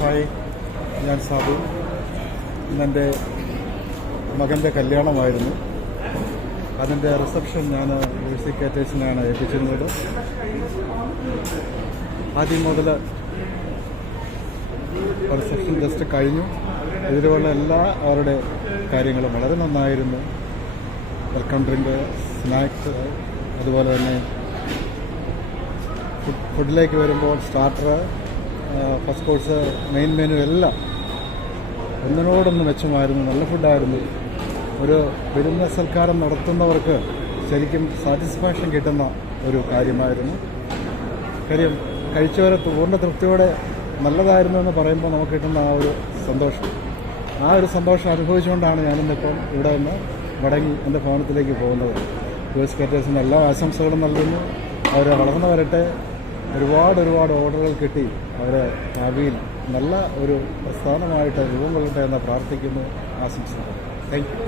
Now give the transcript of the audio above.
Hi, ഞാൻ സാബു. ഇന്നെൻ്റെ മകൻ്റെ കല്യാണമായിരുന്നു. അതിൻ്റെ റിസപ്ഷൻ ഞാൻ മ്യൂസിക്കേറ്റേഴ്സിനാണ് ഏൽപ്പിച്ചിരുന്നത്. ആദ്യം മുതൽ റിസപ്ഷൻ ജസ്റ്റ് കഴിഞ്ഞു. ഇതിലുള്ള എല്ലാ അവരുടെ കാര്യങ്ങളും വളരെ നന്നായിരുന്നു. വെൽക്കം ഡ്രിങ്ക്, സ്നാക്സ്, അതുപോലെ തന്നെ ഫുഡിലേക്ക് വരുമ്പോൾ starter, first course, main menu എല്ലാം ഒന്നിനോടൊന്ന് മെച്ചമായിരുന്നു. നല്ല ഫുഡായിരുന്നു. ഒരു വിരുന്ന സൽക്കാരം നടത്തുന്നവർക്ക് ശരിക്കും സാറ്റിസ്ഫാക്ഷൻ കിട്ടുന്ന ഒരു കാര്യമായിരുന്നു. കാര്യം കഴിച്ചവരെ പൂർണ്ണ തൃപ്തിയോടെ നല്ലതായിരുന്നു എന്ന് പറയുമ്പോൾ നമുക്ക് കിട്ടുന്ന ആ ഒരു സന്തോഷം അനുഭവിച്ചുകൊണ്ടാണ് ഞാനിന്നിപ്പം ഇവിടെ നിന്ന് മടങ്ങി എൻ്റെ ഭവനത്തിലേക്ക് പോകുന്നത്. മ്യൂസിക്കേറ്റേഴ്സിന് എല്ലാ ആശംസകളും നൽകുന്നു. അവർ വളർന്നു വരട്ടെ. ഒരുപാട് ഓർഡറുകൾ കിട്ടി. അവരെ ഭാവിയിൽ നല്ല ഒരു പ്രസ്ഥാനമായിട്ട് രൂപം കൊള്ളട്ടെ എന്ന് പ്രാർത്ഥിക്കുന്നു. ആശംസിക്കുന്നു. Thank you.